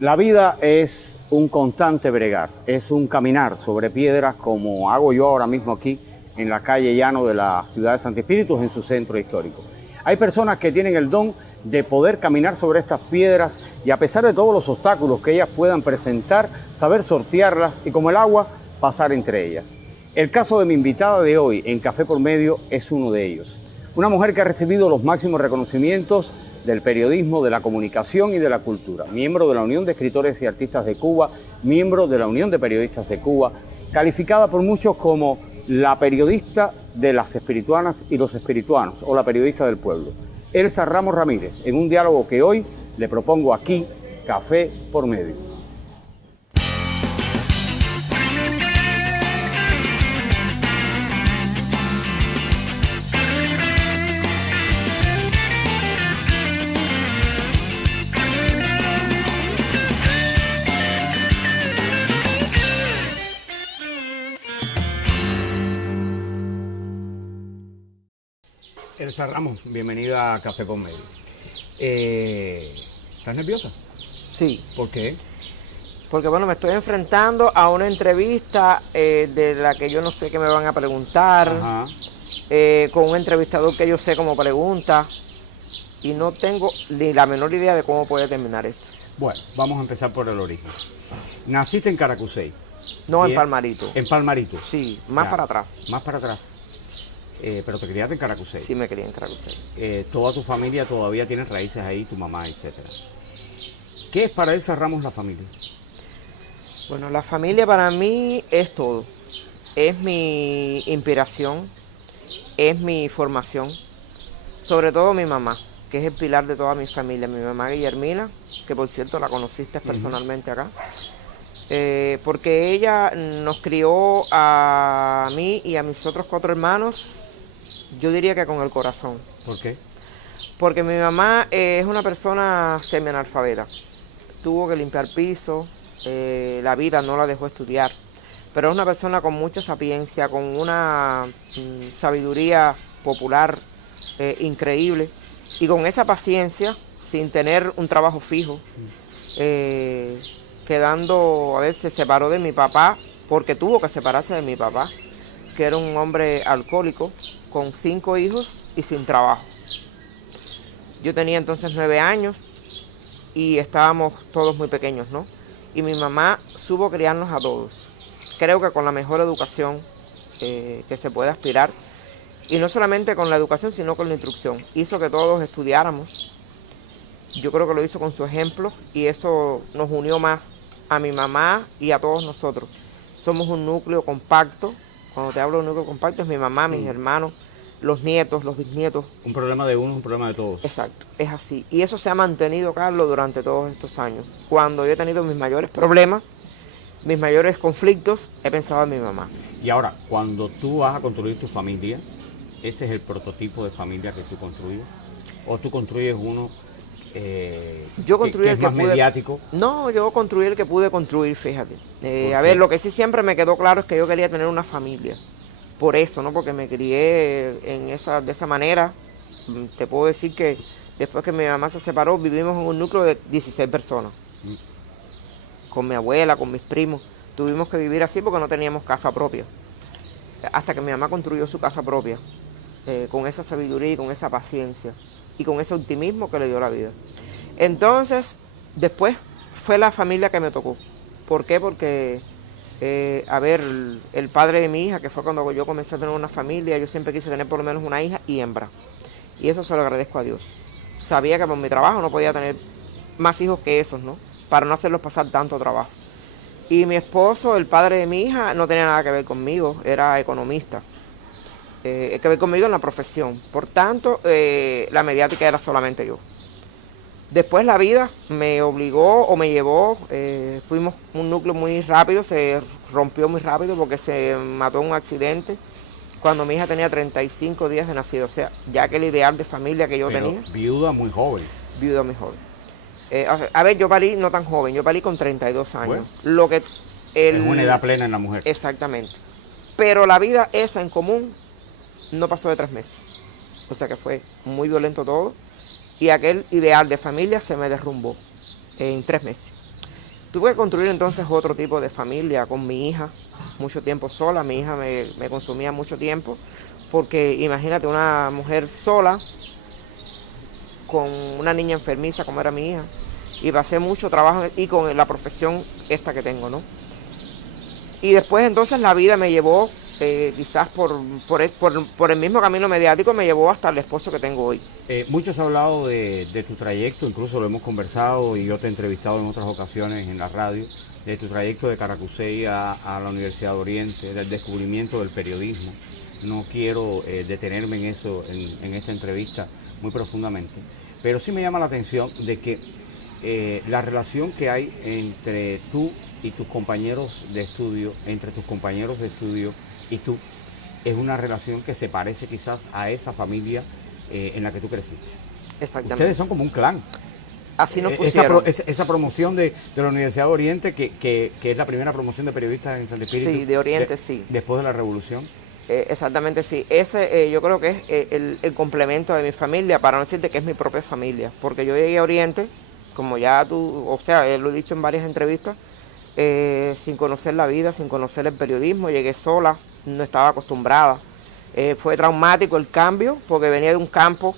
La vida es un constante bregar, es un caminar sobre piedras como hago yo ahora mismo aquí en la calle Llano de la ciudad de Santi Espíritus en su centro histórico. Hay personas que tienen el don de poder caminar sobre estas piedras y a pesar de todos los obstáculos que ellas puedan presentar, saber sortearlas y como el agua, pasar entre ellas. El caso de mi invitada de hoy en Café por Medio es uno de ellos. Una mujer que ha recibido los máximos reconocimientos del periodismo, de la comunicación y de la cultura. Miembro de la Unión de Escritores y Artistas de Cuba, miembro de la Unión de Periodistas de Cuba, calificada por muchos como la periodista de las espirituanas y los espirituanos, o la periodista del pueblo. Elsa Ramos Ramírez, en un diálogo que hoy le propongo aquí, Café por Medio. Elsa Ramos, bienvenida a Café por Medio. ¿Estás nerviosa? Sí. ¿Por qué? Porque bueno, me estoy enfrentando a una entrevista de la que yo no sé qué me van a preguntar, con un entrevistador que yo sé cómo pregunta y no tengo ni la menor idea de cómo puede terminar esto. Bueno, vamos a empezar por el origen. Naciste en Caracusey. No, Bien. en Palmarito. En Palmarito. Sí, más Ya, para atrás. Más para atrás. Pero te criaste en Caracusey. Sí, me crié en Caracusey. Toda tu familia todavía tiene raíces ahí, tu mamá, etcétera. ¿Qué es para Elsa Ramos la familia? Bueno, la familia para mí es todo. Es mi inspiración, es mi formación, sobre todo mi mamá, que es el pilar de toda mi familia. Mi mamá Guillermina, que por cierto la conociste personalmente acá, porque ella nos crió a mí y a mis otros 4 hermanos, yo diría que con el corazón. ¿Por qué? Porque mi mamá es una persona semianalfabeta. Tuvo que limpiar piso, la vida no la dejó estudiar, pero es una persona con mucha sapiencia, con una sabiduría popular increíble y con esa paciencia, sin tener un trabajo fijo, quedando, a veces se separó de mi papá, porque tuvo que separarse de mi papá, que era un hombre alcohólico, con 5 hijos y sin trabajo. Yo tenía entonces 9 años y estábamos todos muy pequeños, ¿no? Y mi mamá supo criarnos a todos. Creo que con la mejor educación que se puede aspirar. Y no solamente con la educación, sino con la instrucción. Hizo que todos estudiáramos. Yo creo que lo hizo con su ejemplo y eso nos unió más a mi mamá y a todos nosotros. Somos un núcleo compacto. Cuando te hablo de un núcleo compacto es mi mamá, mis hermanos, los nietos, los bisnietos. Un problema de uno es un problema de todos. Exacto, es así. Y eso se ha mantenido, Carlos, durante todos estos años. Cuando yo he tenido mis mayores problemas, mis mayores conflictos, he pensado en mi mamá. Y ahora, cuando tú vas a construir tu familia, ¿ese es el prototipo de familia que tú construyes? ¿O tú construyes uno yo construí que el es que más pude, mediático? No, yo construí el que pude construir, fíjate. ¿Por A ver, qué? lo que sí siempre me quedó claro es que yo quería tener una familia. Por eso, ¿no? Porque me crié de esa manera. Te puedo decir que después que mi mamá se separó, vivimos en un núcleo de 16 personas. Con mi abuela, con mis primos. Tuvimos que vivir así porque no teníamos casa propia. Hasta que mi mamá construyó su casa propia. Con esa sabiduría y con esa paciencia. Y con ese optimismo que le dio la vida. Entonces, después fue la familia que me tocó. ¿Por qué? Porque, el padre de mi hija, que fue cuando yo comencé a tener una familia, yo siempre quise tener por lo menos una hija y hembra. Y eso se lo agradezco a Dios. Sabía que por mi trabajo no podía tener más hijos que esos, ¿no? Para no hacerlos pasar tanto trabajo. Y mi esposo, el padre de mi hija, no tenía nada que ver conmigo, era economista. Que ver conmigo en la profesión. Por tanto, la mediática era solamente yo. Después la vida me obligó o me llevó, fuimos un núcleo muy rápido, se rompió muy rápido porque se mató en un accidente cuando mi hija tenía 35 días de nacido. O sea, ya que el ideal de familia que yo tenía. Viuda muy joven. Viuda muy joven. A ver, yo parí no tan joven, yo parí con 32 años. Bueno, lo que es una edad plena en la mujer. Exactamente. Pero la vida esa en común no pasó de 3 meses. O sea que fue muy violento todo. Y aquel ideal de familia se me derrumbó en 3 meses. Tuve que construir entonces otro tipo de familia con mi hija, mucho tiempo sola. Mi hija me consumía mucho tiempo, porque imagínate una mujer sola con una niña enfermiza como era mi hija, y pasé mucho trabajo y con la profesión esta que tengo, ¿no? Y después entonces la vida me llevó, quizás por el mismo camino mediático, me llevó hasta el esposo que tengo hoy. Mucho se ha hablado de tu trayecto, incluso lo hemos conversado y yo te he entrevistado en otras ocasiones en la radio, de tu trayecto de Caracusei a la Universidad de Oriente, del descubrimiento del periodismo. No quiero detenerme en eso en esta entrevista muy profundamente, pero sí me llama la atención de que la relación que hay entre tú y tus compañeros de estudio, entre tus compañeros de estudio y tú, es una relación que se parece quizás a esa familia en la que tú creciste. Exactamente. Ustedes son como un clan. Así nos pusieron. Esa promoción de la Universidad de Oriente, que es la primera promoción de periodistas en Santo Espíritu. Sí, de Oriente, sí. Después de la Revolución. Exactamente, sí. Ese yo creo que es el complemento de mi familia, para no decirte que es mi propia familia. Porque yo llegué a Oriente, como ya tú, o sea, lo he dicho en varias entrevistas, sin conocer la vida, sin conocer el periodismo. Llegué sola, no estaba acostumbrada. Fue traumático el cambio, porque venía de un campo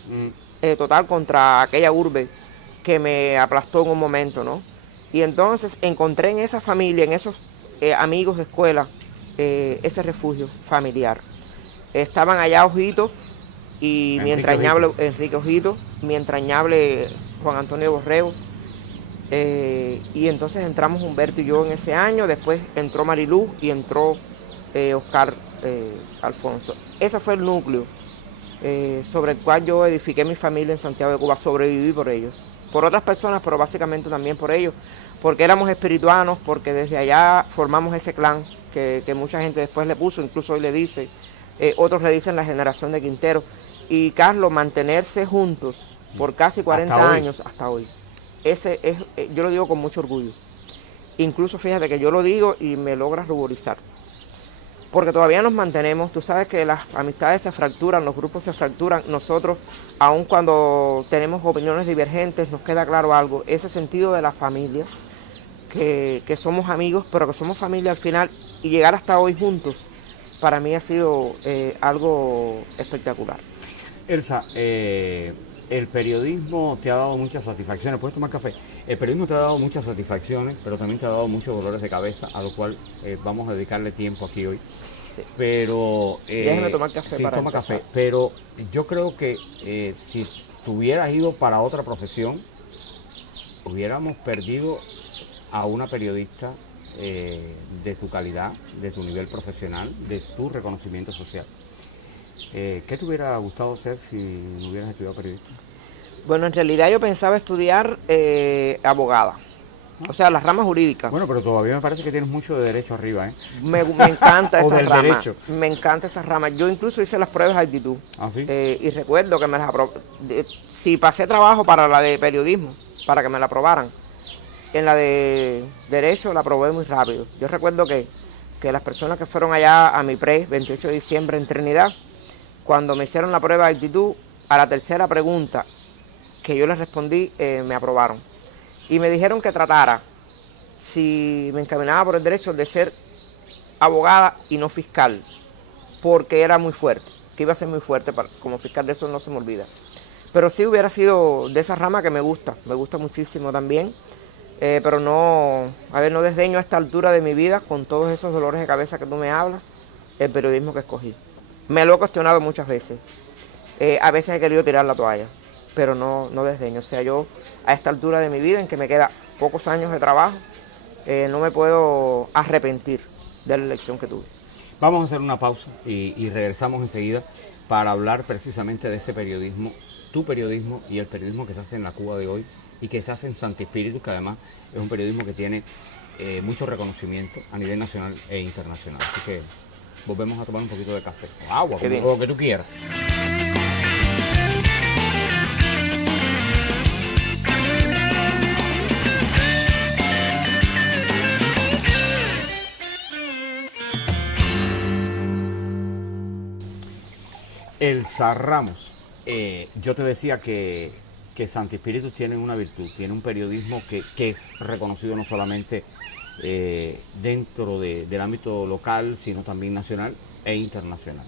total contra aquella urbe que me aplastó en un momento, ¿no? Y entonces encontré en esa familia, en esos amigos de escuela, ese refugio familiar. Estaban allá Ojito y mi entrañable Enrique Ojito, mi entrañable Juan Antonio Borrego, y entonces entramos Humberto y yo en ese año. Después entró Marilú y entró Oscar Alfonso. Ese fue el núcleo sobre el cual yo edifiqué mi familia en Santiago de Cuba. Sobreviví por ellos, por otras personas, pero básicamente también por ellos, porque éramos espirituanos, porque desde allá formamos ese clan que mucha gente después le puso, incluso hoy le dice, otros le dicen la generación de Quintero. Y Carlos, mantenerse juntos por casi 40 años hasta hoy, ese es, yo lo digo con mucho orgullo. Incluso fíjate que yo lo digo y me logra ruborizar, porque todavía nos mantenemos. Tú sabes que las amistades se fracturan, los grupos se fracturan. Nosotros, aun cuando tenemos opiniones divergentes, nos queda claro algo, ese sentido de la familia, que somos amigos, pero que somos familia al final, y llegar hasta hoy juntos, para mí ha sido algo espectacular. Elsa, el periodismo te ha dado muchas satisfacciones. ¿Puedes tomar café? El periodismo te ha dado muchas satisfacciones, pero también te ha dado muchos dolores de cabeza, a lo cual vamos a dedicarle tiempo aquí hoy. Sí. Pero déjeme tomar café. Sí, para toma café. Pero yo creo que si tú hubieras ido para otra profesión, hubiéramos perdido a una periodista de tu calidad, de tu nivel profesional, de tu reconocimiento social. ¿Qué te hubiera gustado hacer si no hubieras estudiado periodismo? Bueno, en realidad yo pensaba estudiar abogada, o sea, las ramas jurídicas. Bueno, pero todavía me parece que tienes mucho de derecho arriba, ¿eh? Me encanta esa rama. Derecho. Me encanta esa rama. Yo incluso hice las pruebas de actitud. ¿Ah, sí? Y recuerdo que me las si pasé trabajo para la de periodismo, para que me la aprobaran, en la de derecho la aprobé muy rápido. Yo recuerdo que las personas que fueron allá a mi 28 de diciembre en Trinidad, cuando me hicieron la prueba de actitud, a la tercera pregunta que yo les respondí, me aprobaron. Y me dijeron que tratara, si me encaminaba por el derecho, de ser abogada y no fiscal, porque era muy fuerte, que iba a ser muy fuerte como fiscal, de eso no se me olvida. Pero sí hubiera sido de esa rama que me gusta muchísimo también, pero no desdeño a esta altura de mi vida, con todos esos dolores de cabeza que tú me hablas, el periodismo que escogí. Me lo he cuestionado muchas veces, a veces he querido tirar la toalla, pero no desdeño. O sea, yo a esta altura de mi vida, en que me queda pocos años de trabajo, no me puedo arrepentir de la elección que tuve. Vamos a hacer una pausa y regresamos enseguida para hablar precisamente de ese periodismo, tu periodismo y el periodismo que se hace en la Cuba de hoy y que se hace en Santo Espíritu, que además es un periodismo que tiene mucho reconocimiento a nivel nacional e internacional. Así que volvemos a tomar un poquito de café, o agua, o lo que tú quieras. Elsa Ramos, yo te decía que que Santi Espíritus tiene una virtud, tiene un periodismo que es reconocido no solamente dentro del ámbito local, sino también nacional e internacional.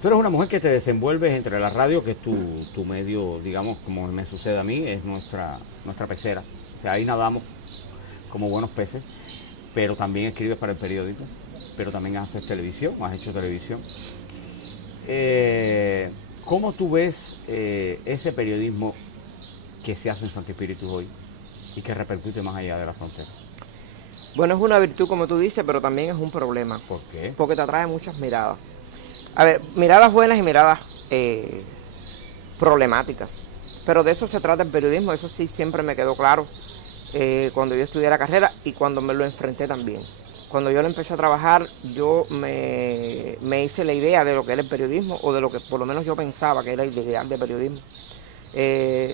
Tú eres una mujer que te desenvuelves entre la radio, que es tu medio, digamos, como me sucede a mí, es nuestra pecera. O sea, ahí nadamos como buenos peces, pero también escribes para el periódico, pero también haces televisión, has hecho televisión. ¿Cómo tú ves ese periodismo que se hace en Santi Espíritus hoy y que repercute más allá de la frontera? Bueno, es una virtud como tú dices, pero también es un problema. ¿Por qué? Porque te atrae muchas miradas. A ver, miradas buenas y miradas problemáticas. Pero de eso se trata el periodismo, eso sí siempre me quedó claro cuando yo estudié la carrera y cuando me lo enfrenté también. Cuando yo lo empecé a trabajar, yo me hice la idea de lo que era el periodismo, o de lo que por lo menos yo pensaba que era el ideal de periodismo,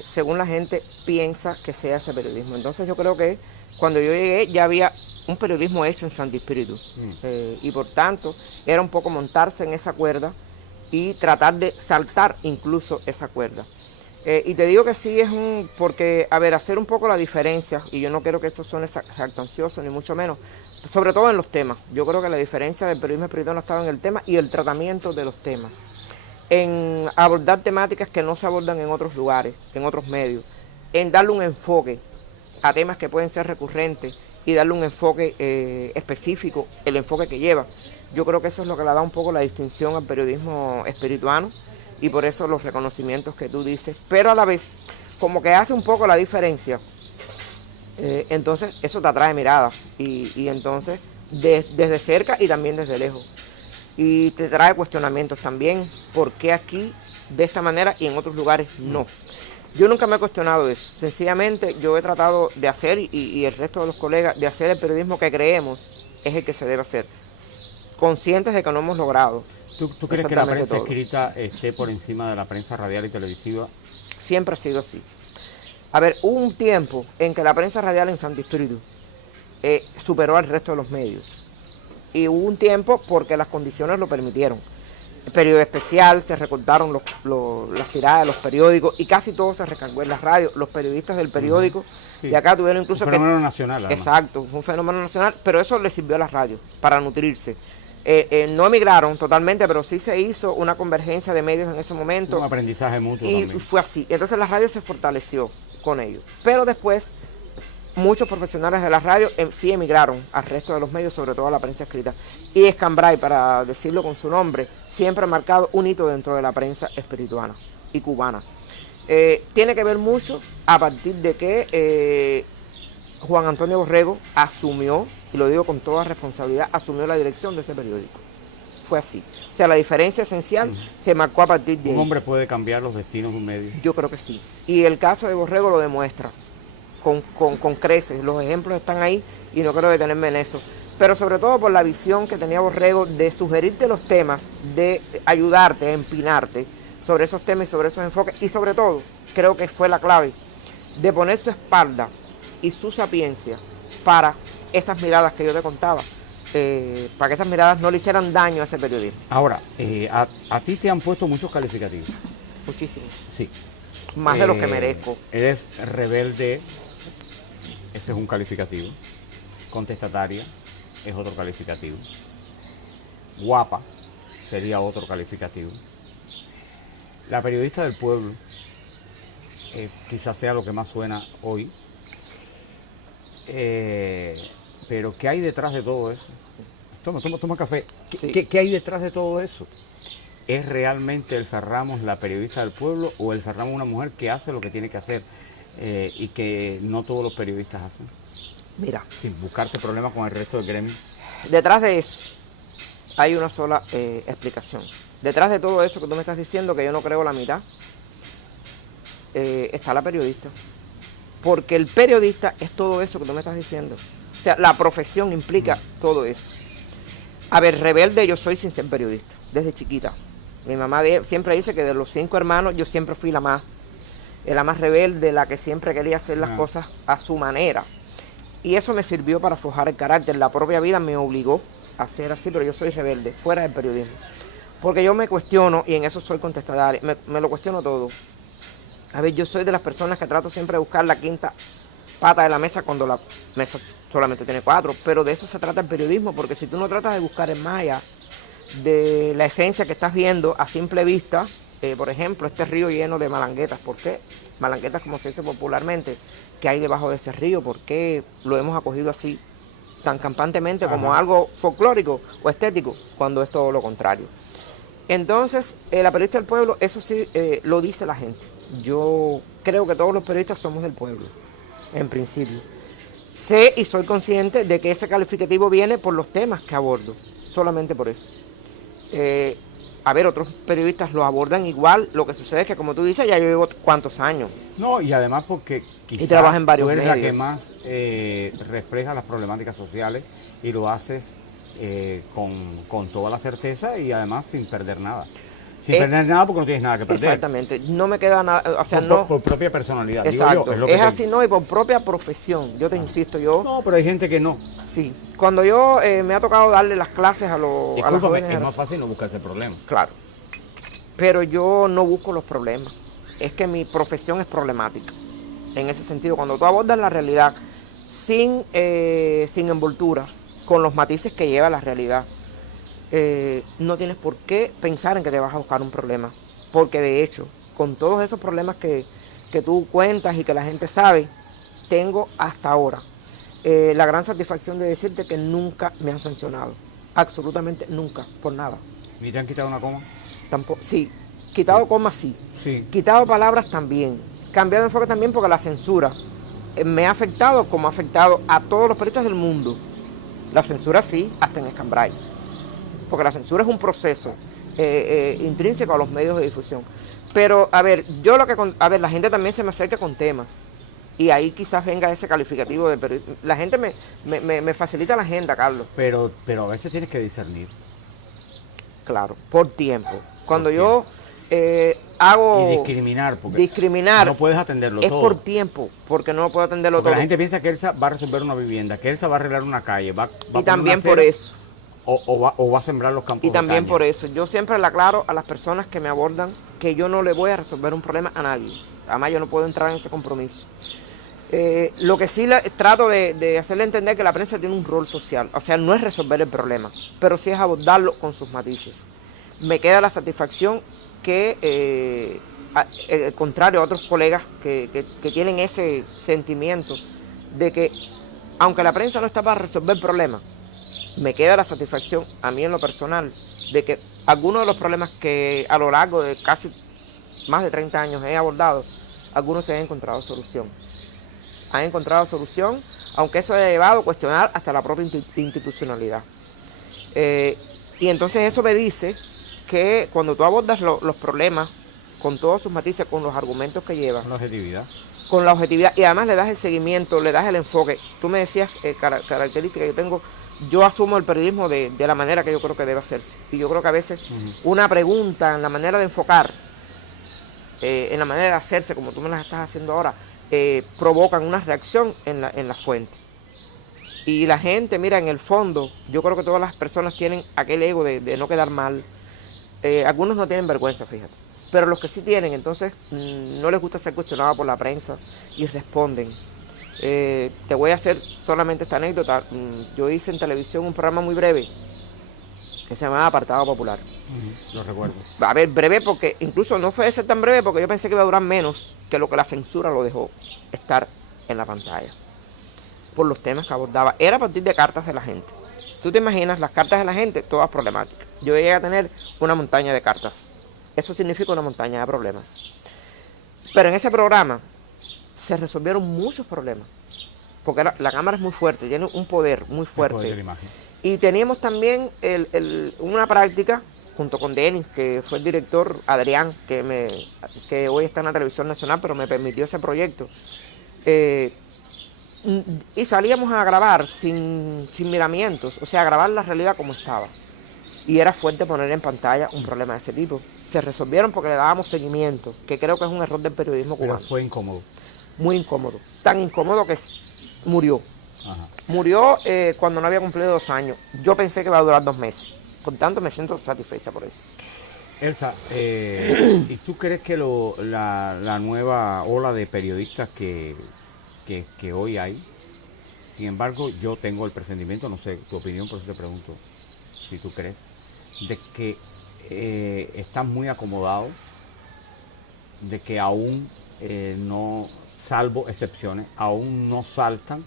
según la gente piensa que sea ese periodismo. Entonces yo creo que cuando yo llegué ya había un periodismo hecho en Santi Espíritus, y por tanto era un poco montarse en esa cuerda y tratar de saltar incluso esa cuerda. Y te digo que sí es porque, a ver, hacer un poco la diferencia, y yo no quiero que esto suene jactancioso ni mucho menos, sobre todo en los temas. Yo creo que la diferencia del periodismo espiritual estaba en el tema y el tratamiento de los temas. En abordar temáticas que no se abordan en otros lugares, en otros medios, en darle un enfoque a temas que pueden ser recurrentes y darle un enfoque específico, el enfoque que lleva. Yo creo que eso es lo que le da un poco la distinción al periodismo espirituano, y por eso los reconocimientos que tú dices, pero a la vez como que hace un poco la diferencia. Entonces eso te atrae mirada y entonces desde cerca y también desde lejos, y te trae cuestionamientos también, ¿por qué aquí de esta manera y en otros lugares no? Yo nunca me he cuestionado eso, sencillamente yo he tratado de hacer, y el resto de los colegas, de hacer el periodismo que creemos es el que se debe hacer, conscientes de que no hemos logrado. ¿Tú crees que la prensa escrita esté por encima de la prensa radial y televisiva? Siempre ha sido así. A ver, hubo un tiempo en que la prensa radial en Santi Espíritus superó al resto de los medios. Y hubo un tiempo porque las condiciones lo permitieron. El periodo especial, se recortaron las tiradas de los periódicos y casi todo se recargó en las radios. Los periodistas del periódico de acá tuvieron incluso un fenómeno nacional. Además. Exacto, fue un fenómeno nacional, pero eso le sirvió a las radios para nutrirse. No emigraron totalmente, pero sí se hizo una convergencia de medios en ese momento. Un aprendizaje mutuo y también. fue así. Entonces la radio se fortaleció con ellos. Pero después, muchos profesionales de la radio sí emigraron al resto de los medios, sobre todo a la prensa escrita. Y Escambray, para decirlo con su nombre, siempre ha marcado un hito dentro de la prensa espirituana y cubana. Tiene que ver mucho a partir de que Juan Antonio Borrego asumió, y lo digo con toda responsabilidad, asumió la dirección de ese periódico. Fue así. O sea, la diferencia esencial se marcó a partir de ahí. ¿Un hombre puede cambiar los destinos de un medio? Yo creo que sí. Y el caso de Borrego lo demuestra con creces. Los ejemplos están ahí y no quiero detenerme en eso. Pero sobre todo por la visión que tenía Borrego de sugerirte los temas, de ayudarte, empinarte sobre esos temas y sobre esos enfoques. Y sobre todo, creo que fue la clave, de poner su espalda y su sapiencia para esas miradas que yo te contaba, para que esas miradas no le hicieran daño a ese periodismo. Ahora, a ti te han puesto muchos calificativos. Muchísimos. Sí. Más de los que merezco. Eres rebelde, ese es un calificativo. Contestataria es otro calificativo. Guapa sería otro calificativo. La periodista del pueblo quizás sea lo que más suena hoy. Pero ¿qué hay detrás de todo eso? Toma café. Sí. ¿Qué hay detrás de todo eso? ¿Es realmente Elsa Ramos la periodista del pueblo, o Elsa Ramos una mujer que hace lo que tiene que hacer y que no todos los periodistas hacen? Mira, Sin buscarte problemas con el resto del gremio. detrás de eso hay una sola explicación. Detrás de todo eso que tú me estás diciendo, que yo no creo la mitad, está la periodista. Porque el periodista es todo eso que tú me estás diciendo. O sea, la profesión implica todo eso. A ver, rebelde yo soy sin ser periodista, desde chiquita. Mi mamá siempre dice que de los 5 hermanos yo siempre fui la más rebelde, la que siempre quería hacer las cosas a su manera. Y eso me sirvió para forjar el carácter. La propia vida me obligó a ser así, pero yo soy rebelde, fuera del periodismo. Porque yo me cuestiono, y en eso soy contestataria, me lo cuestiono todo. A ver, yo soy de las personas que trato siempre de buscar la quinta pata de la mesa cuando la mesa solamente tiene 4, pero de eso se trata el periodismo, porque si tú no tratas de buscar en Maya de la esencia que estás viendo a simple vista, por ejemplo, este río lleno de malanguetas, ¿por qué? Malanguetas, como se dice popularmente, que hay debajo de ese río, ¿por qué lo hemos acogido así tan campantemente como algo folclórico o estético, cuando es todo lo contrario? Entonces, la periodista del pueblo, eso sí lo dice la gente. Yo creo que todos los periodistas somos del pueblo, en principio. Sé y soy consciente de que ese calificativo viene por los temas que abordo, solamente por eso. A ver, otros periodistas lo abordan igual, lo que sucede es que, como tú dices, ya yo llevo cuántos años. No, y además porque quizás trabaja en varios tú eres la medios. que más refleja las problemáticas sociales y lo haces con toda la certeza y además sin perder nada. Sin perder nada porque no tienes nada que perder. Exactamente, no me queda nada, o sea, Por propia personalidad. Exacto, digo yo, es lo que así, no, y por propia profesión, yo te insisto, yo... No, pero hay gente que no. Sí, cuando yo me ha tocado darle las clases a los Discúlpame, es más fácil no buscar ese problema. Claro, pero yo no busco los problemas, es que mi profesión es problemática, en ese sentido, cuando tú abordas la realidad sin envolturas, con los matices que lleva la realidad, no tienes por qué pensar en que te vas a buscar un problema, porque de hecho, con todos esos problemas que tú cuentas y que la gente sabe, tengo hasta ahora la gran satisfacción de decirte que nunca me han sancionado, absolutamente nunca, por nada. ¿Ni te han quitado una coma? Tampoco, sí, quitado comas sí, Sí. quitado palabras también, cambiado de enfoque también porque la censura me ha afectado como ha afectado a todos los periodistas del mundo. La censura sí, hasta en Escambray, porque la censura es un proceso intrínseco a los medios de difusión. Pero, a ver, la gente también se me acerca con temas, y ahí quizás venga ese calificativo de periodismo. La gente me facilita la agenda, Carlos. Pero a veces tienes que discernir. Claro, por tiempo. Cuando yo hago... Y discriminar, porque discriminar no puedes atenderlo es todo. por tiempo, porque no puedo atenderlo Porque todo. la gente piensa que Elsa va a resolver una vivienda, que Elsa va a arreglar una calle, va a Y poner también una por acera, eso. O va a sembrar los campos Y también de caña. por eso. Yo siempre le aclaro a las personas que me abordan que yo no le voy a resolver un problema a nadie. Además, yo no puedo entrar en ese compromiso. Lo que sí trato de hacerle entender que la prensa tiene un rol social. O sea, no es resolver el problema, pero sí es abordarlo con sus matices. Me queda la satisfacción que, al contrario a otros colegas que tienen ese sentimiento de que, aunque la prensa no está para resolver problemas, me queda la satisfacción, a mí en lo personal, de que algunos de los problemas que a lo largo de casi más de 30 años he abordado, algunos se han encontrado solución. Han encontrado solución, aunque eso haya llevado a cuestionar hasta la propia institucionalidad. Y entonces eso me dice que cuando tú abordas los problemas con todos sus matices, con los argumentos que lleva, Con la objetividad. con la objetividad, y además le das el seguimiento, le das el enfoque. Tú me decías características que yo tengo, yo asumo el periodismo de la manera que yo creo que debe hacerse. Y yo creo que a veces una pregunta en la manera de enfocar, en la manera de hacerse, como tú me las estás haciendo ahora, provocan una reacción en la fuente. Y la gente, mira, en el fondo, yo creo que todas las personas tienen aquel ego de no quedar mal. Algunos no tienen vergüenza, fíjate. Pero los que sí tienen, entonces no les gusta ser cuestionados por la prensa y responden. Te voy a hacer solamente esta anécdota. Yo hice en televisión un programa muy breve que se llamaba Apartado Popular. Lo recuerdo. A ver, breve porque incluso no fue ser tan breve porque yo pensé que iba a durar menos que lo que la censura lo dejó estar en la pantalla. Por los temas que abordaba. Era a partir de cartas de la gente. Tú te imaginas las cartas de la gente, todas problemáticas. Yo llegué a tener una montaña de cartas. Eso significa una montaña de problemas. Pero en ese programa se resolvieron muchos problemas. Porque la cámara es muy fuerte, tiene un poder muy fuerte. El poder de la imagen. Y teníamos también una práctica, junto con Denis, que fue el director, Adrián, que hoy está en la televisión nacional, pero me permitió ese proyecto. Y salíamos a grabar sin miramientos, o sea, a grabar la realidad como estaba. Y era fuerte poner en pantalla un problema de ese tipo. Se resolvieron porque le dábamos seguimiento, que creo que es un error del periodismo cubano. Pero fue incómodo. Muy incómodo. Tan incómodo que murió. Ajá. Murió cuando no había cumplido 2 años. Yo pensé que iba a durar 2 meses. Por tanto, me siento satisfecha por eso. Elsa, ¿y tú crees que la nueva ola de periodistas que hoy hay, sin embargo, yo tengo el presentimiento, no sé tu opinión, por eso te pregunto si tú crees, de que están muy acomodados, de que aún no, salvo excepciones, aún no saltan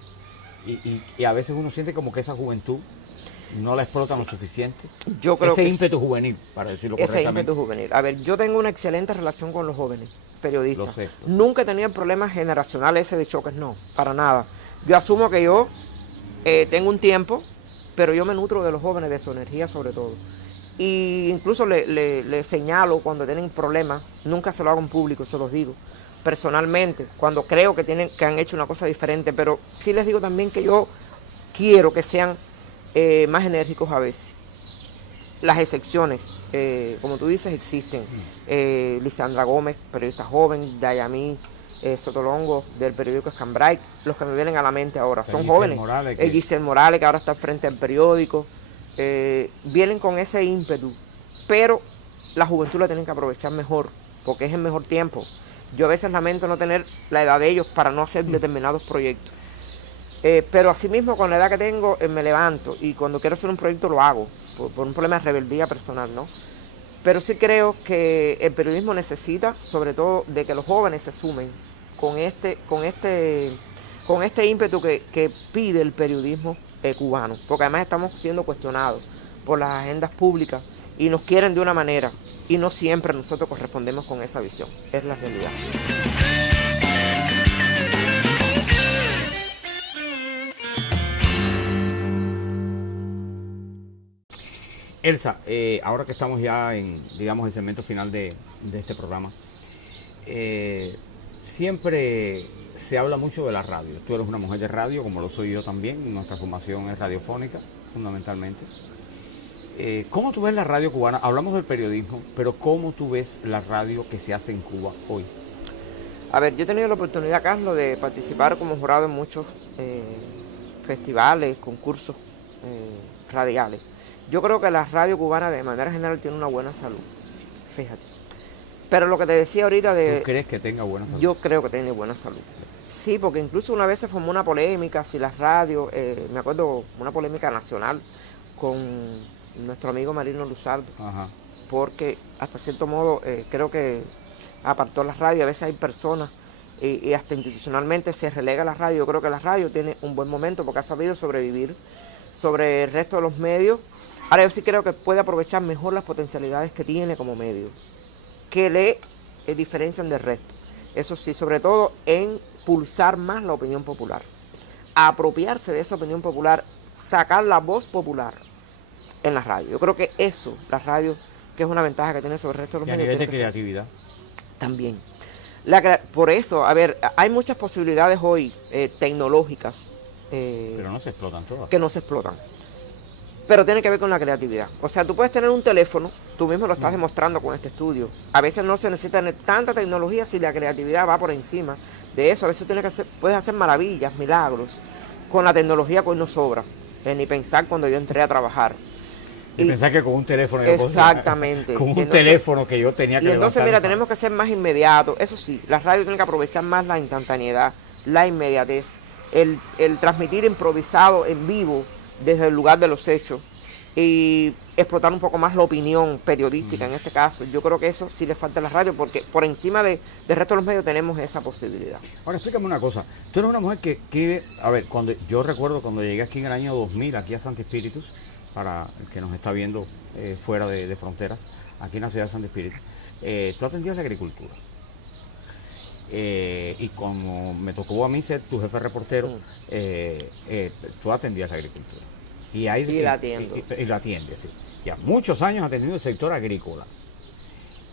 y a veces uno siente como que esa juventud no la explotan lo suficiente? Yo creo ese que ímpetu juvenil, para decirlo ese correctamente. ímpetu juvenil. A ver, yo tengo una excelente relación con los jóvenes periodistas. Lo sé. Nunca he tenido problemas generacionales ese de choques, no, para nada. Yo asumo que yo tengo un tiempo, pero yo me nutro de los jóvenes, de su energía sobre todo. Y incluso le señalo cuando tienen problemas, nunca se lo hago en público, se los digo personalmente, cuando creo que han hecho una cosa diferente, pero sí les digo también que yo quiero que sean más enérgicos a veces. Las excepciones, como tú dices, existen. Lisandra Gómez, periodista joven, Dayamí Sotolongo, del periódico Escambray, los que me vienen a la mente ahora, son jóvenes. Giselle Morales, que ahora está al frente del periódico, vienen con ese ímpetu, pero la juventud la tienen que aprovechar mejor, porque es el mejor tiempo. Yo a veces lamento no tener la edad de ellos para no hacer determinados proyectos. Pero asimismo, con la edad que tengo, me levanto y cuando quiero hacer un proyecto lo hago, por un problema de rebeldía personal, ¿no? Pero sí creo que el periodismo necesita, sobre todo, de que los jóvenes se sumen con este ímpetu que pide el periodismo cubano, porque además estamos siendo cuestionados por las agendas públicas y nos quieren de una manera y no siempre nosotros correspondemos con esa visión, es la realidad. Elsa, ahora que estamos ya en, digamos, el segmento final de este programa, siempre se habla mucho de la radio. Tú eres una mujer de radio, como lo soy yo también. Nuestra formación es radiofónica, fundamentalmente. ¿Cómo tú ves la radio cubana? Hablamos del periodismo, pero ¿cómo tú ves la radio que se hace en Cuba hoy? A ver, yo he tenido la oportunidad, Carlos, de participar como jurado en muchos festivales, concursos radiales. Yo creo que la radio cubana de manera general tiene una buena salud, fíjate. Pero lo que te decía ahorita de... ¿Tú crees que tenga buena salud? Yo creo que tiene buena salud. Sí, porque incluso una vez se formó una polémica, si las radios, me acuerdo, una polémica nacional con nuestro amigo Marino Luzardo, porque hasta cierto modo creo que apartó las radios. A veces hay personas y hasta institucionalmente se relega la radio. Yo creo que la radio tiene un buen momento porque ha sabido sobrevivir sobre el resto de los medios. Ahora yo sí creo que puede aprovechar mejor las potencialidades que tiene como medio, que le diferencian del resto. Eso sí, sobre todo en pulsar más la opinión popular, apropiarse de esa opinión popular, sacar la voz popular en la radio. Yo creo que eso, la radio, que es una ventaja que tiene sobre el resto de los medios. Y a nivel de creatividad. También. Por eso, a ver, hay muchas posibilidades hoy tecnológicas. Pero no se explotan todas. Que no se explotan. Pero tiene que ver con la creatividad. O sea, tú puedes tener un teléfono, tú mismo lo estás demostrando con este estudio. A veces no se necesita tener tanta tecnología si la creatividad va por encima de eso. A veces puedes hacer maravillas, milagros, con la tecnología que hoy nos sobra. Ni pensar cuando yo entré a trabajar. Y pensar que con un teléfono... Exactamente. Con un teléfono que yo tenía que levantar. Y entonces, mira, tenemos que ser más inmediatos. Eso sí, la radio tiene que aprovechar más la instantaneidad, la inmediatez, el transmitir improvisado en vivo, desde el lugar de los hechos, y explotar un poco más la opinión periodística en este caso. Yo creo que eso sí le falta a la radio, porque por encima del resto de los medios tenemos esa posibilidad. Ahora explícame una cosa, tú eres una mujer que a ver, yo recuerdo cuando llegué aquí en el año 2000, aquí a Santi Espíritus, para el que nos está viendo fuera de fronteras, aquí en la ciudad de Santi Espíritus, tú atendías la agricultura. Y como me tocó a mí ser tu jefe reportero, tú atendías la agricultura. Y la atiendo. Y la atiendes, sí. Ya muchos años atendiendo el sector agrícola.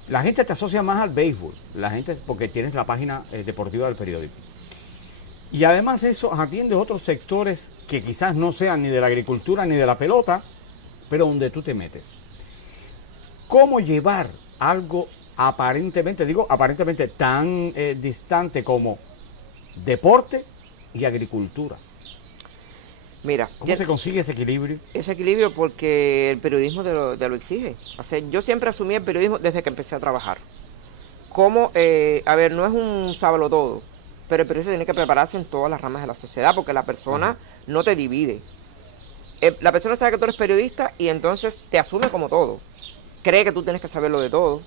La gente te asocia más al béisbol, porque tienes la página deportiva del periódico. Y además eso atiendes otros sectores que quizás no sean ni de la agricultura ni de la pelota, pero donde tú te metes. ¿Cómo llevar algo aparentemente tan distante como deporte y agricultura? Mira, ¿Cómo se consigue ese equilibrio? ese equilibrio porque el periodismo te lo exige. O sea, yo siempre asumí el periodismo desde que empecé a trabajar. Como, a ver, no es un sábalo todo, pero el periodista tiene que prepararse en todas las ramas de la sociedad porque la persona no te divide. La persona sabe que tú eres periodista y entonces te asume como todo. Cree que tú tienes que saberlo de todo,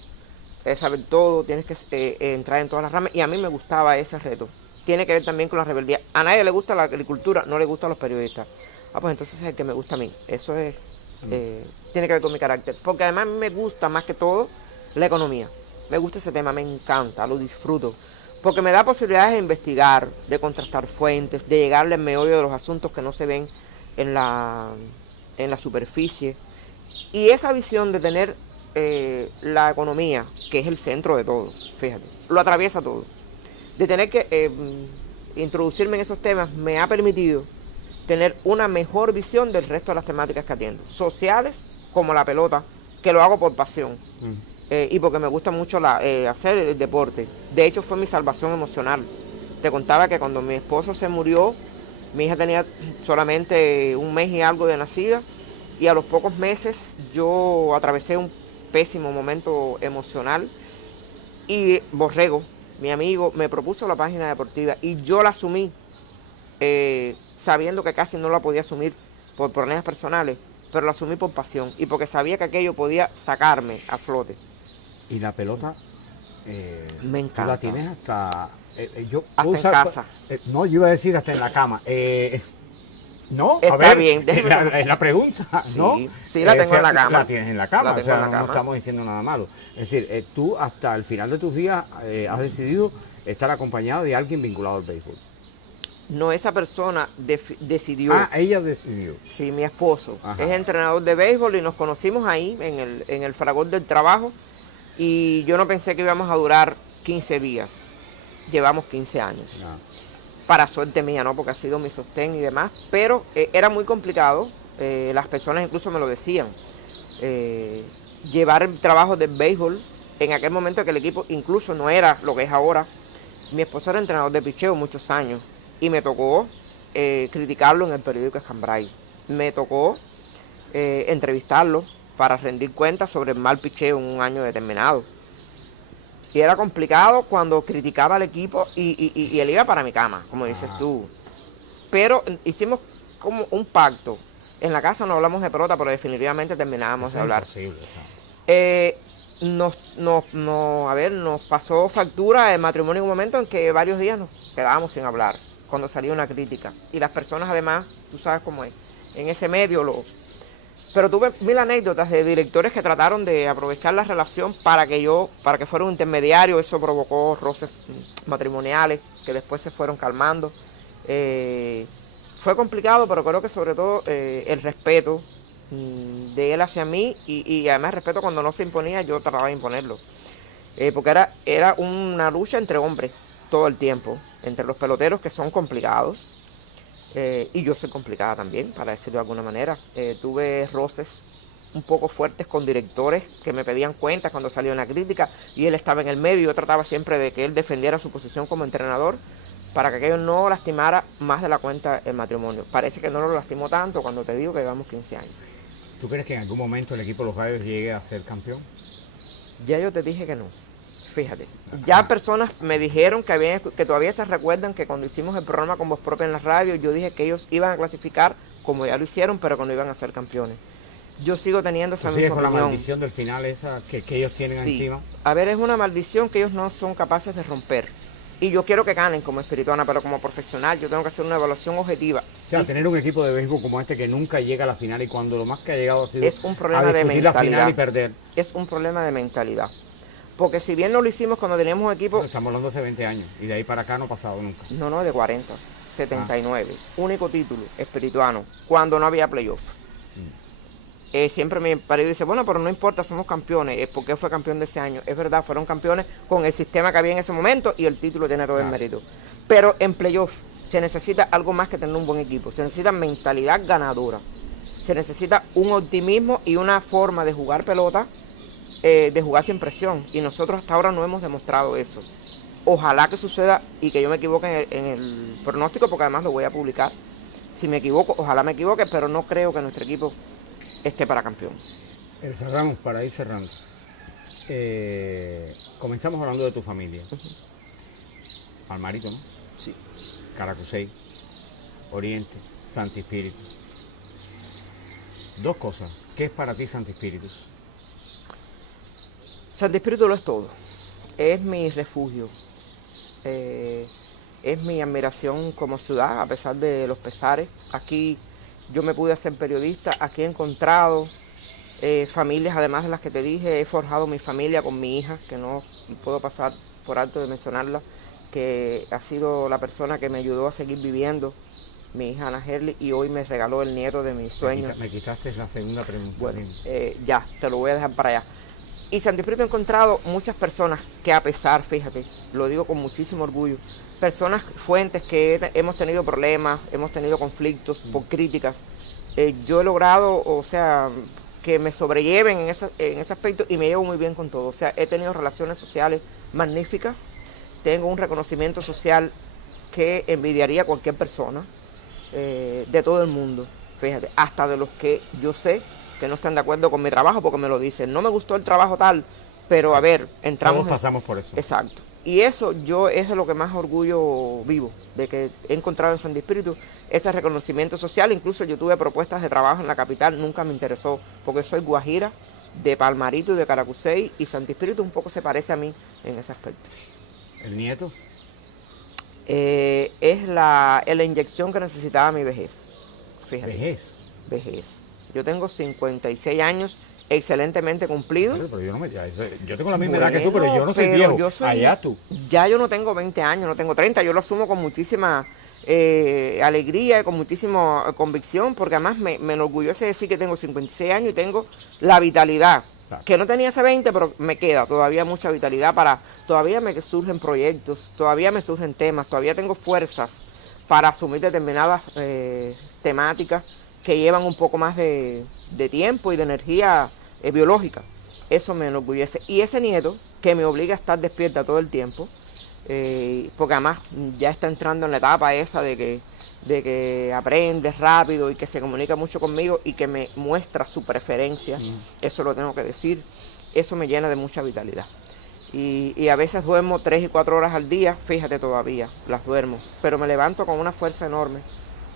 saber todo, tienes que entrar en todas las ramas y a mí me gustaba ese reto. Tiene que ver también con la rebeldía. A nadie le gusta la agricultura, no le gustan los periodistas. Ah, pues entonces es el que me gusta a mí. Eso es, tiene que ver con mi carácter. Porque además me gusta más que todo la economía. Me gusta ese tema, me encanta, lo disfruto. Porque me da posibilidades de investigar, de contrastar fuentes, de llegarle al meollo de los asuntos que no se ven en la superficie. Y esa visión de tener la economía, que es el centro de todo, fíjate, lo atraviesa todo. De tener que introducirme en esos temas me ha permitido tener una mejor visión del resto de las temáticas que atiendo, sociales como la pelota, que lo hago por pasión y porque me gusta mucho hacer el deporte. De hecho fue mi salvación emocional. Te contaba que cuando mi esposo se murió, mi hija tenía solamente 1 mes y algo de nacida y a los pocos meses yo atravesé un pésimo momento emocional y Borrego, mi amigo, me propuso la página deportiva y yo la asumí sabiendo que casi no la podía asumir por problemas personales, pero la asumí por pasión y porque sabía que aquello podía sacarme a flote. ¿Y la pelota? Me encanta. ¿Tú la tienes hasta hasta en casa? No, yo iba a decir hasta en la cama. No, está a ver, bien, es la pregunta, ¿no? Sí, la tengo en la cama. La tienes en la cama, o sea, no estamos diciendo nada malo. Es decir, tú hasta el final de tus días has decidido estar acompañado de alguien vinculado al béisbol. No, esa persona decidió. Ah, ella decidió. Sí, mi esposo. Ajá. Es entrenador de béisbol y nos conocimos ahí, en el fragor del trabajo. Y yo no pensé que íbamos a durar 15 días. Llevamos 15 años. Ah. Para suerte mía, ¿no? Porque ha sido mi sostén y demás. Pero era muy complicado. Las personas incluso me lo decían. Llevar el trabajo del béisbol en aquel momento que el equipo incluso no era lo que es ahora. Mi esposo era entrenador de picheo muchos años. Y me tocó criticarlo en el periódico Escambray. Me tocó entrevistarlo para rendir cuentas sobre el mal picheo en un año determinado. Y era complicado cuando criticaba al equipo y él iba para mi cama, como dices tú. Pero hicimos como un pacto. En la casa no hablamos de pelota, pero definitivamente terminábamos de hablar. Nos pasó factura el matrimonio en un momento en que varios días nos quedábamos sin hablar, cuando salía una crítica. Y las personas además, tú sabes cómo es, en ese medio Pero tuve 1000 anécdotas de directores que trataron de aprovechar la relación para que fuera un intermediario. Eso provocó roces matrimoniales que después se fueron calmando. Fue complicado, pero creo que sobre todo el respeto de él hacia mí y además respeto cuando no se imponía, yo trataba de imponerlo. Porque era una lucha entre hombres todo el tiempo, entre los peloteros que son complicados. Y yo soy complicada también, para decirlo de alguna manera. Tuve roces un poco fuertes con directores que me pedían cuentas cuando salió una crítica y él estaba en el medio. Yo trataba siempre de que él defendiera su posición como entrenador para que aquello no lastimara más de la cuenta el matrimonio. Parece que no lo lastimó tanto cuando te digo que llevamos 15 años. ¿Tú crees que en algún momento el equipo de los Rayos llegue a ser campeón? Ya yo te dije que no. Fíjate, ya personas me dijeron que todavía se recuerdan que cuando hicimos el programa con voz propia en la radio, yo dije que ellos iban a clasificar como ya lo hicieron, pero que no iban a ser campeones. Yo sigo teniendo esa misma opinión. ¿La maldición del final esa que ellos tienen encima? A ver, es una maldición que ellos no son capaces de romper. Y yo quiero que ganen como espirituana, pero como profesional yo tengo que hacer una evaluación objetiva. O sea, tener un equipo de béisbol como este que nunca llega a la final y cuando lo más que ha llegado ha sido es un problema de mentalidad. La final y perder. Es un problema de mentalidad. Porque si bien no lo hicimos cuando teníamos un equipo... Estamos hablando de hace 20 años y de ahí para acá no ha pasado nunca. No, de 40, 79. Único título espirituano, cuando no había playoff. Siempre mi marido dice, bueno, pero no importa, somos campeones. ¿Por qué fue campeón de ese año? Es verdad, fueron campeones con el sistema que había en ese momento y el título tiene todo el mérito. Pero en playoff se necesita algo más que tener un buen equipo. Se necesita mentalidad ganadora. Se necesita un optimismo y una forma de jugar pelota, de jugar sin presión. Y nosotros hasta ahora no hemos demostrado eso. Ojalá que suceda y que yo me equivoque en el pronóstico, porque además lo voy a publicar. Si me equivoco, ojalá me equivoque, pero no creo que nuestro equipo esté para campeón. Elsa Ramos, para ir cerrando, comenzamos hablando de tu familia. Palmarito, ¿no? Sí. Caracusey, Oriente, Santi Espíritus. Dos cosas. ¿Qué es para ti Santi Espíritus? Santi Espíritu lo es todo. Es mi refugio. Es mi admiración como ciudad, a pesar de los pesares. Aquí yo me pude hacer periodista, aquí he encontrado familias, además de las que te dije, he forjado mi familia con mi hija, que no puedo pasar por alto de mencionarla, que ha sido la persona que me ayudó a seguir viviendo, mi hija Ana Herli, y hoy me regaló el nieto de mis sueños. Me quitaste la segunda pregunta. Bueno, ya, te lo voy a dejar para allá. Y Santi Espíritu he encontrado muchas personas que, a pesar, fíjate, lo digo con muchísimo orgullo, personas, fuentes que hemos tenido problemas, hemos tenido conflictos por críticas. Yo he logrado, o sea, que me sobrelleven en ese aspecto y me llevo muy bien con todo. O sea, he tenido relaciones sociales magníficas, tengo un reconocimiento social que envidiaría a cualquier persona de todo el mundo, fíjate, hasta de los que yo sé que no están de acuerdo con mi trabajo porque me lo dicen. No me gustó el trabajo tal, pero a ver, entramos... Todos pasamos por eso. Exacto. Y eso yo es de lo que más orgullo vivo, de que he encontrado en Santi Espíritu ese reconocimiento social. Incluso yo tuve propuestas de trabajo en la capital, nunca me interesó, porque soy guajira de Palmarito y de Caracusey, y Santi Espíritu un poco se parece a mí en ese aspecto. ¿El nieto? Es la inyección que necesitaba mi vejez. Fíjate. ¿Vejez? Vejez. Yo tengo 56 años excelentemente cumplidos. Pero yo tengo la misma edad que tú, pero yo no soy viejo. Allá tú. Ya yo no tengo 20 años, no tengo 30. Yo lo asumo con muchísima alegría y con muchísima convicción, porque además me enorgullece decir que tengo 56 años y tengo la vitalidad. Claro. Que no tenía hace 20, pero me queda todavía mucha vitalidad todavía me surgen proyectos, todavía me surgen temas, todavía tengo fuerzas para asumir determinadas temáticas que llevan un poco más de tiempo y de energía biológica. Eso me enorgullece. Y ese nieto, que me obliga a estar despierta todo el tiempo, porque además ya está entrando en la etapa esa de que aprende rápido y que se comunica mucho conmigo y que me muestra su preferencia, eso lo tengo que decir, eso me llena de mucha vitalidad. Y a veces duermo 3 y 4 horas al día, fíjate, todavía las duermo, pero me levanto con una fuerza enorme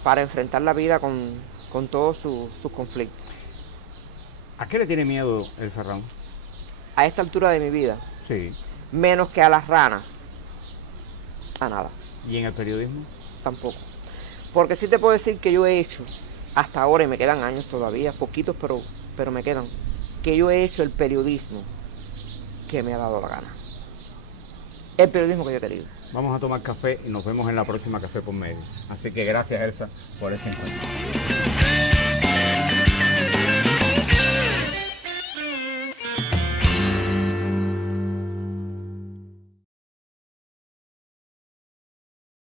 para enfrentar la vida con todos sus conflictos. ¿A qué le tiene miedo Elsa Ramos? A esta altura de mi vida, sí, menos que a las ranas, a nada. ¿Y en el periodismo? Tampoco. Porque sí te puedo decir que yo he hecho, hasta ahora, y me quedan años todavía, poquitos, pero me quedan, que yo he hecho el periodismo que me ha dado la gana. El periodismo que yo he querido. Vamos a tomar café y nos vemos en la próxima Café por Medio. Así que gracias, Elsa, por este encuentro.